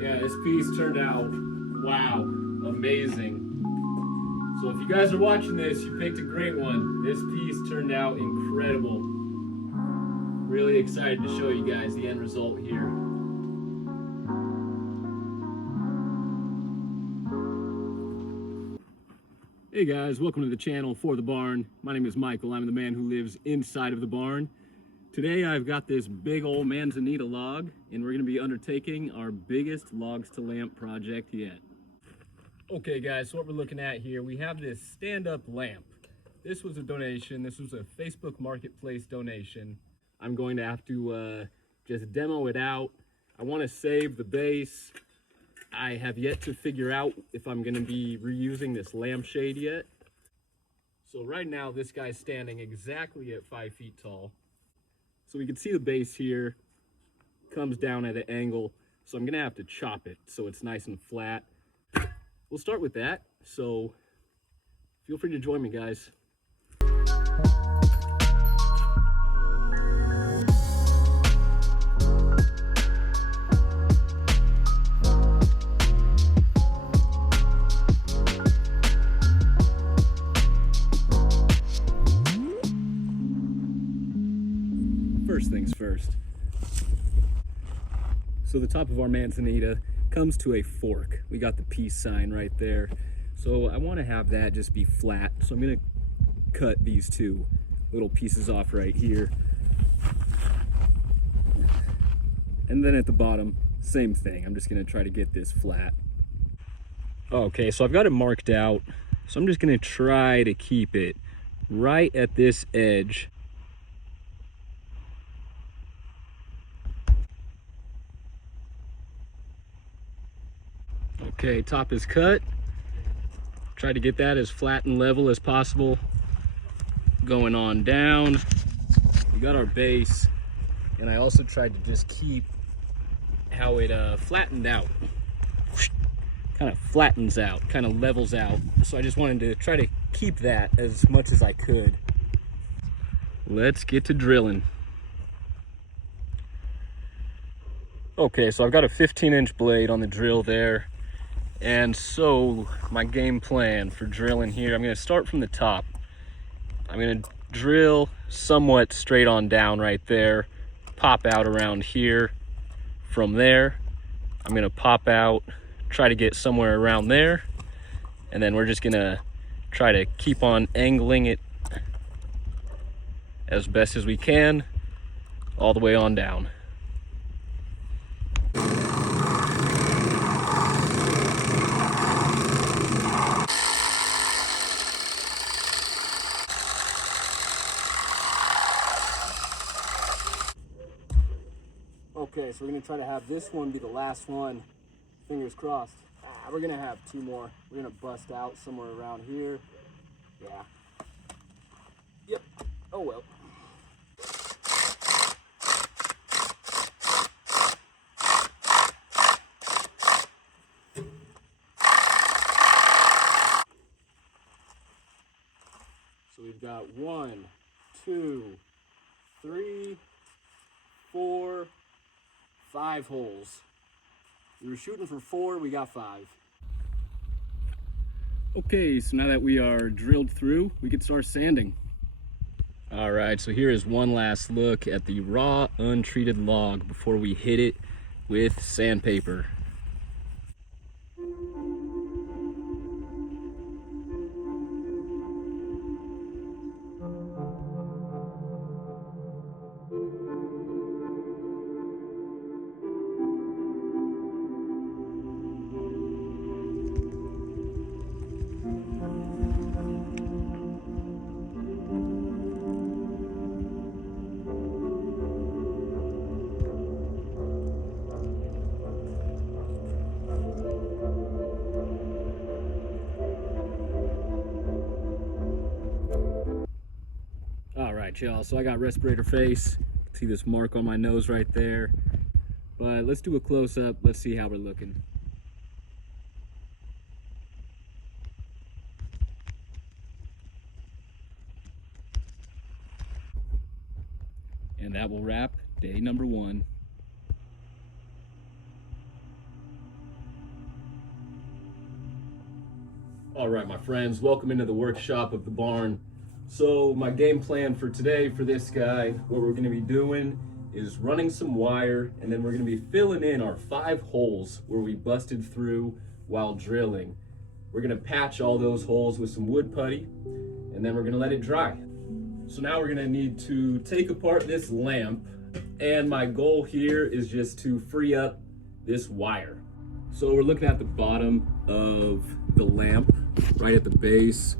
Yeah, this piece turned out, wow, amazing. So if you guys are watching this, you picked a great one. This piece turned out incredible. Really excited to show you guys the end result here. Hey guys, welcome to the channel For the Barn. My name is Michael. I'm the man who lives inside of the barn. Today I've got this big old Manzanita log, and we're going to be undertaking our biggest logs to lamp project yet. Okay guys, so what we're looking at here, we have this stand-up lamp. This was a donation. This was a Facebook Marketplace donation. I'm going to have to just demo it out. I want to save the base. I have yet to figure out if I'm going to be reusing this lampshade yet. So right now this guy's standing exactly at 5 feet tall. So we can see the base here comes down at an angle. So I'm going to have to chop it so it's nice and flat. We'll start with that. So feel free to join me, guys. First things first. So the top of our Manzanita comes to a fork. We got the peace sign right there. So I want to have that just be flat. So I'm going to cut these two little pieces off right here. And then at the bottom, same thing. I'm just going to try to get this flat. Okay, so I've got it marked out. So I'm just going to try to keep it right at this edge. Okay, top is cut. Try to get that as flat and level as possible. Going on down. We got our base, and I also tried to just keep how it flattened out. Kind of flattens out, kind of levels out. So I just wanted to try to keep that as much as I could. Let's get to drilling. Okay, so I've got a 15-inch blade on the drill there. And so my game plan for drilling here, I'm going to start from the top. I'm going to drill somewhat straight on down right there, pop out around here. From there, I'm going to pop out, try to get somewhere around there, and then we're just going to try to keep on angling it as best as we can all the way on down. Okay, so we're gonna try to have this one be the last one. Fingers crossed. We're gonna have two more. We're gonna bust out somewhere around here. Yeah. Yep. Oh well. So we've got 1, 2, 3, 4, 5 holes. We were shooting for 4, we got 5. Okay, so now that we are drilled through, we can start sanding. All right, so here is one last look at the raw, untreated log before we hit it with sandpaper. All right, y'all, so I got respirator face. See this mark on my nose right there. But let's do a close-up. Let's see how we're looking. And that will wrap day number 1. All right, my friends, welcome into the workshop of the barn. So my game plan for today for this guy, what we're gonna be doing is running some wire, and then we're gonna be filling in our 5 holes where we busted through while drilling. We're gonna patch all those holes with some wood putty, and then we're gonna let it dry. So now we're gonna need to take apart this lamp, and my goal here is just to free up this wire. So we're looking at the bottom of the lamp, right at the base,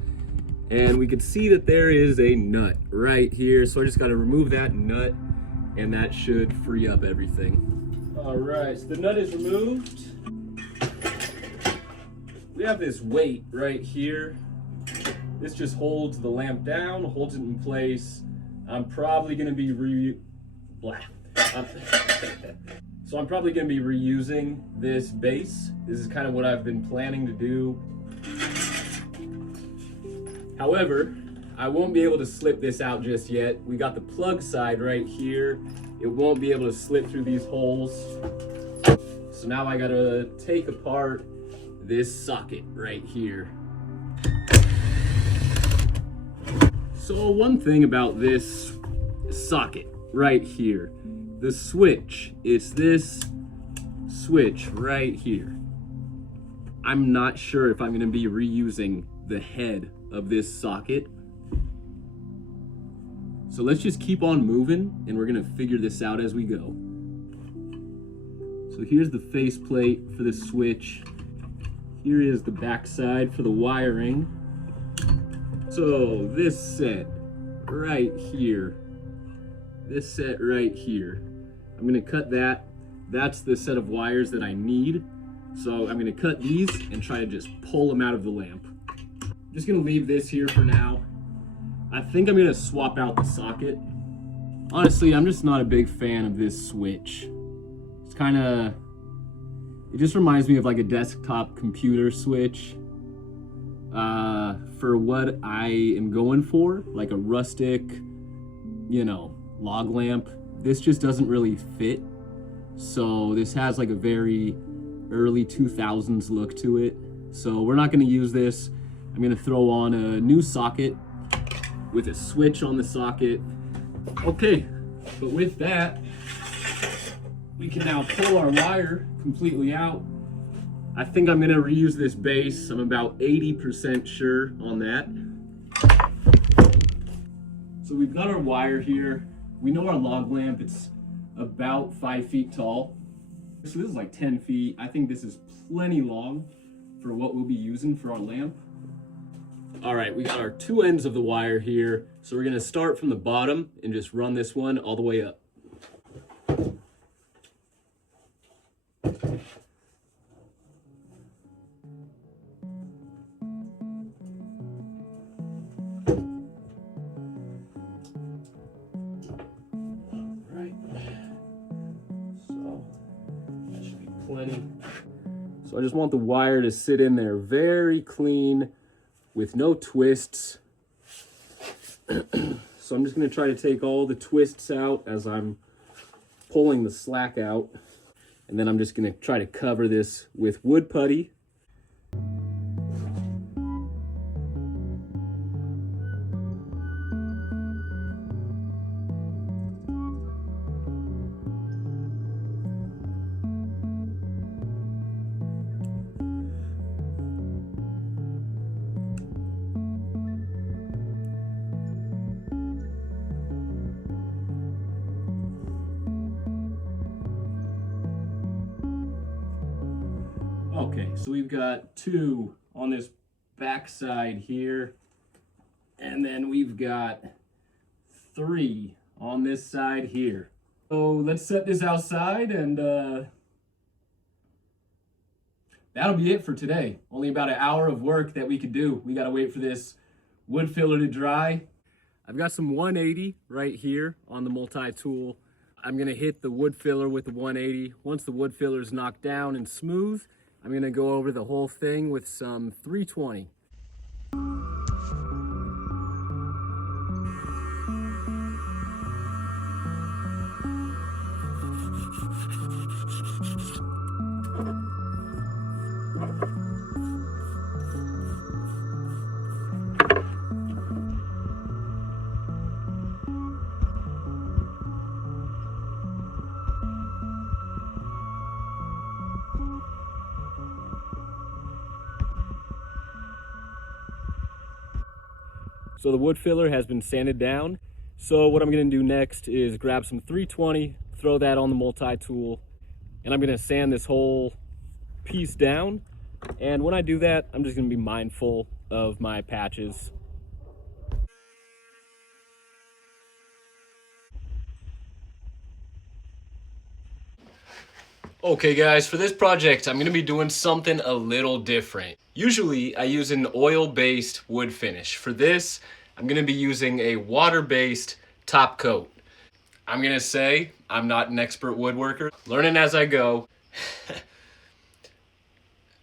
and we can see that there is a nut right here. So I just gotta remove that nut, and that should free up everything. All right, so the nut is removed. We have this weight right here. This just holds the lamp down, holds it in place. I'm probably gonna be So I'm probably gonna be reusing this base. This is kind of what I've been planning to do. However, I won't be able to slip this out just yet. We got the plug side right here. It won't be able to slip through these holes. So now I gotta take apart this socket right here. So one thing about this socket right here, the switch, it's this switch right here. I'm not sure if I'm gonna be reusing the head of this socket. So let's just keep on moving, and we're gonna figure this out as we go. So here's the faceplate for the switch. Here is the backside for the wiring. So this set right here, I'm gonna cut that. That's the set of wires that I need. So I'm gonna cut these and try to just pull them out of the lamp. Just gonna leave this here for now. I think I'm gonna swap out the socket. Honestly, I'm just not a big fan of this switch. It's it just reminds me of like a desktop computer switch. For what I am going for, like a rustic, log lamp, this just doesn't really fit. So this has like a very early 2000s look to it. So we're not gonna use this. I'm gonna throw on a new socket with a switch on the socket. Okay, but with that, we can now pull our wire completely out. I think I'm gonna reuse this base. I'm about 80% sure on that. So we've got our wire here. We know our log lamp, it's about 5 feet tall. So this is like 10 feet. I think this is plenty long for what we'll be using for our lamp. All right, we got our 2 ends of the wire here. So we're gonna start from the bottom and just run this one all the way up. So I just want the wire to sit in there very clean with no twists. So I'm just going to try to take all the twists out as I'm pulling the slack out. And then I'm just going to try to cover this with wood putty. Okay, so we've got 2 on this back side here, and then we've got 3 on this side here. So let's set this outside, and that'll be it for today. Only about an hour of work that we could do. We gotta wait for this wood filler to dry. I've got some 180 right here on the multi-tool. I'm gonna hit the wood filler with the 180. Once the wood filler is knocked down and smooth, I'm gonna go over the whole thing with some 320. So the wood filler has been sanded down. So what I'm gonna do next is grab some 320, throw that on the multi-tool, and I'm gonna sand this whole piece down. And when I do that, I'm just gonna be mindful of my patches. Okay guys, for this project, I'm gonna be doing something a little different. Usually I use an oil-based wood finish. For this, I'm gonna be using a water-based top coat. I'm gonna say I'm not an expert woodworker, learning as I go.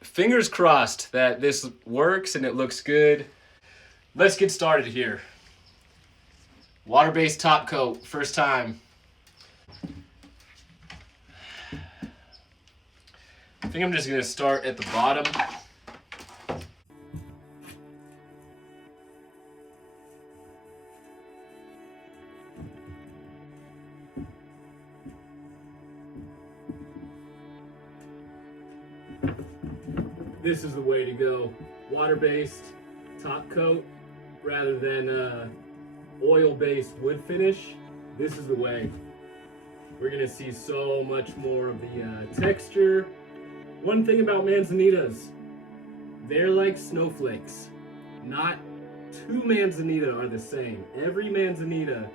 Fingers crossed that this works and it looks good. Let's get started here. Water-based top coat, first time. I think I'm just gonna start at the bottom. This is the way to go. Water-based top coat rather than oil-based wood finish. This is the way. We're gonna see so much more of the texture. One thing about Manzanitas, they're like snowflakes. Not two Manzanita are the same. Every Manzanita,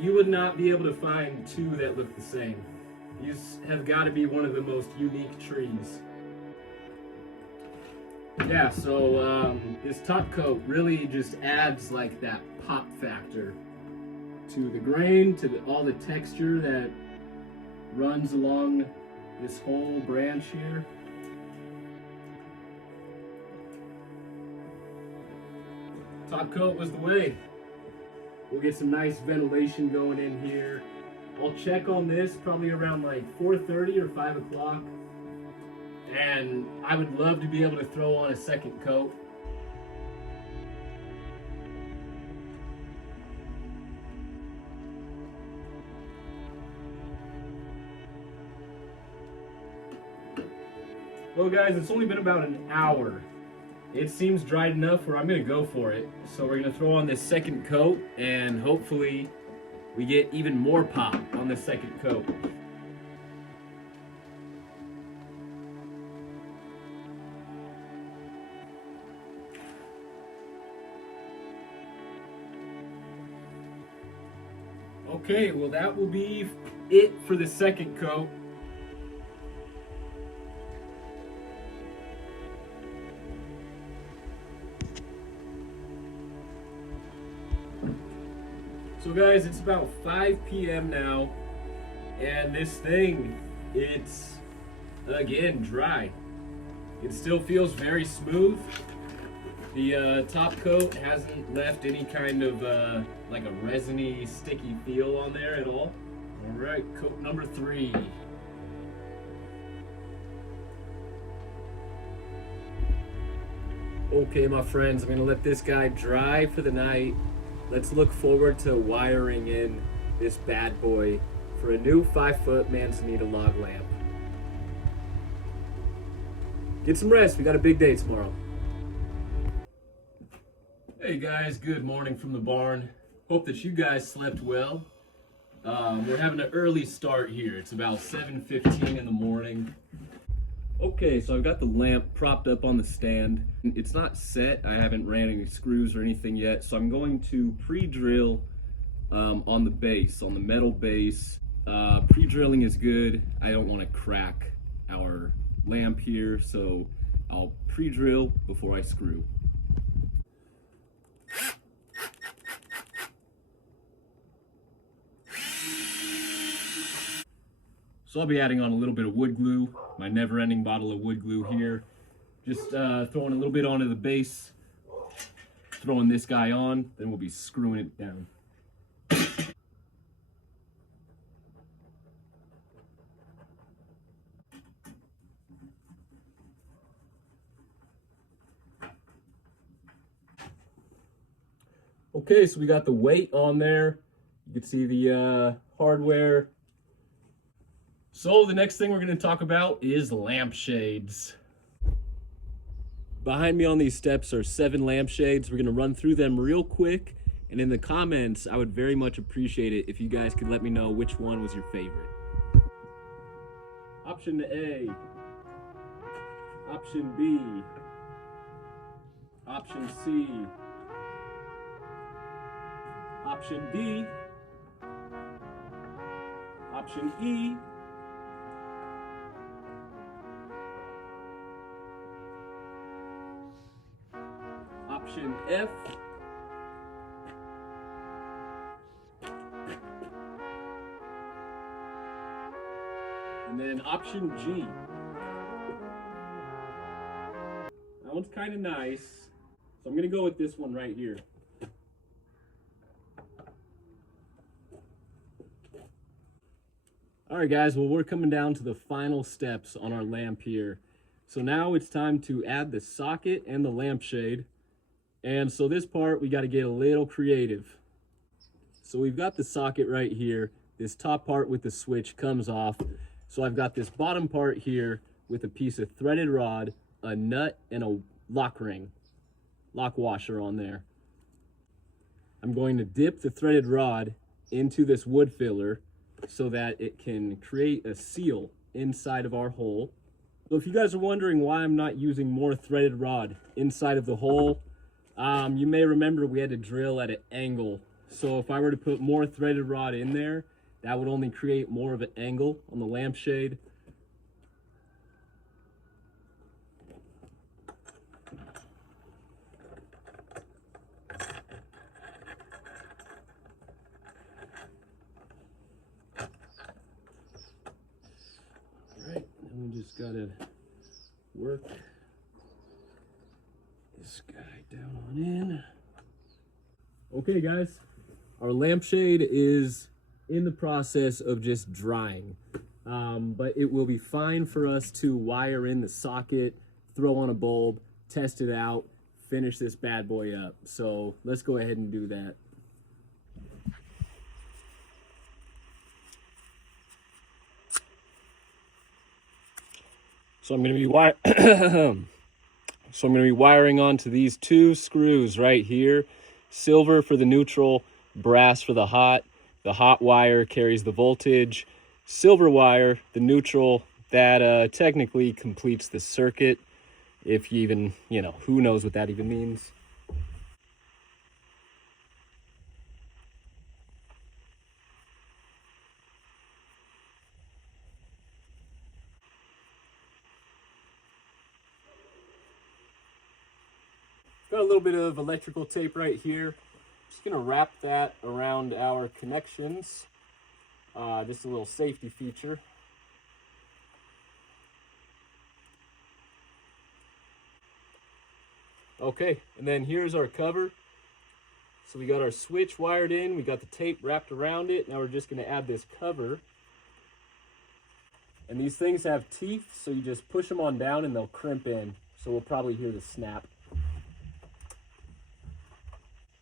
you would not be able to find two that look the same. These have got to be one of the most unique trees. Yeah, so this top coat really just adds like that pop factor to the grain, to all the texture that runs along this whole branch here. Top coat was the way. We'll get some nice ventilation going in here. I'll check on this probably around like 4:30 or 5 o'clock. And I would love to be able to throw on a second coat. Well guys, it's only been about an hour. It seems dried enough where I'm gonna go for it. So we're gonna throw on this second coat and hopefully we get even more pop on the second coat. Okay, well that will be it for the second coat. So guys, it's about 5 p.m. now, and this thing, it's, again, dry. It still feels very smooth. The top coat hasn't left any kind of like a resiny, sticky feel on there at all. All right, coat number 3. Okay, my friends, I'm gonna let this guy dry for the night. Let's look forward to wiring in this bad boy for a new 5-foot Manzanita log lamp. Get some rest, we got a big day tomorrow. Hey guys, good morning from the barn. Hope that you guys slept well. We're having an early start here. It's about 7:15 in the morning. Okay, so I've got the lamp propped up on the stand. It's not set. I haven't ran any screws or anything yet, so I'm going to pre-drill on the base, on the metal base. Pre-drilling is good. I don't want to crack our lamp here, so I'll pre-drill before I screw. So I'll be adding on a little bit of wood glue, my never-ending bottle of wood glue here. Just throwing a little bit onto the base, throwing this guy on, then we'll be screwing it down. Okay, so we got the weight on there. You can see the hardware. So the next thing we're going to talk about is lampshades. Behind me on these steps are 7 lampshades. We're gonna run through them real quick, and in the comments, I would very much appreciate it if you guys could let me know which one was your favorite. Option A, option B, option C, option D, option E, option F, and then option G. That one's kind of nice, so I'm gonna go with this one right here. All right, guys, well, we're coming down to the final steps on our lamp here. So now it's time to add the socket and the lampshade. And so this part, we got to get a little creative. So we've got the socket right here. This top part with the switch comes off. So I've got this bottom part here with a piece of threaded rod, a nut, and a lock ring, lock washer on there. I'm going to dip the threaded rod into this wood filler so that it can create a seal inside of our hole. So if you guys are wondering why I'm not using more threaded rod inside of the hole, you may remember we had to drill at an angle. So if I were to put more threaded rod in there, that would only create more of an angle on the lampshade. Alright, and we just gotta work this guy down on in. Okay, guys, our lampshade is in the process of just drying, but it will be fine for us to wire in the socket, throw on a bulb, test it out, finish this bad boy up. So let's go ahead and do that. So I'm going to be wiring onto these 2 screws right here. Silver for the neutral, brass for the hot. The hot wire carries the voltage. Silver wire, the neutral, that technically completes the circuit. If you even, who knows what that even means. Got a little bit of electrical tape right here. Just gonna wrap that around our connections. Just a little safety feature. Okay, and then here's our cover. So we got our switch wired in, we got the tape wrapped around it. Now we're just gonna add this cover. And these things have teeth, so you just push them on down and they'll crimp in. So we'll probably hear the snap.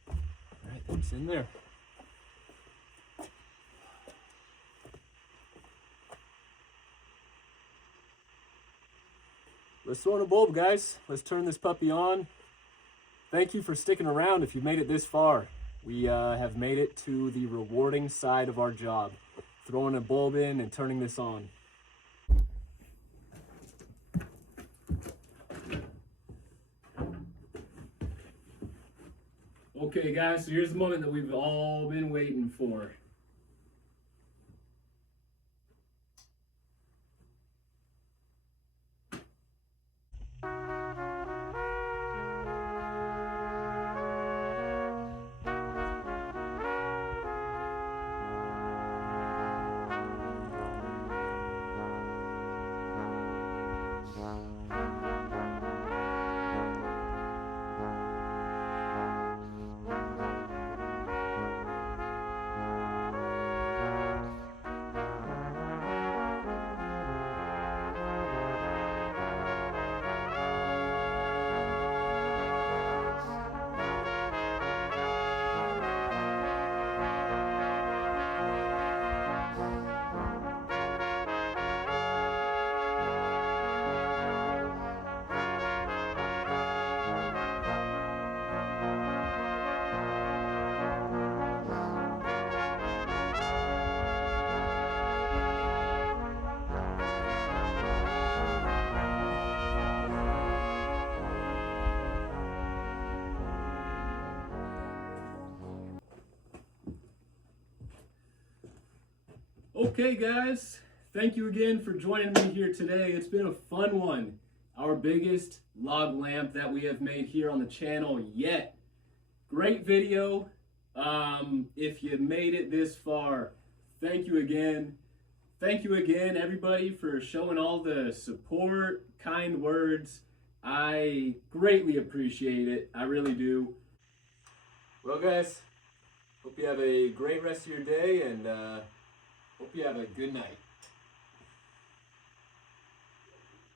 Alright, that's in there. Let's throw in a bulb, guys. Let's turn this puppy on. Thank you for sticking around if you've made it this far. We have made it to the rewarding side of our job. Throwing a bulb in and turning this on. Okay guys, so here's the moment that we've all been waiting for. Okay guys, thank you again for joining me here today. It's been a fun one. Our biggest log lamp that we have made here on the channel yet. Great video. If you made it this far, thank you again. Thank you again everybody for showing all the support, kind words. I greatly appreciate it. I really do. Well guys, hope you have a great rest of your day and hope you have a good night.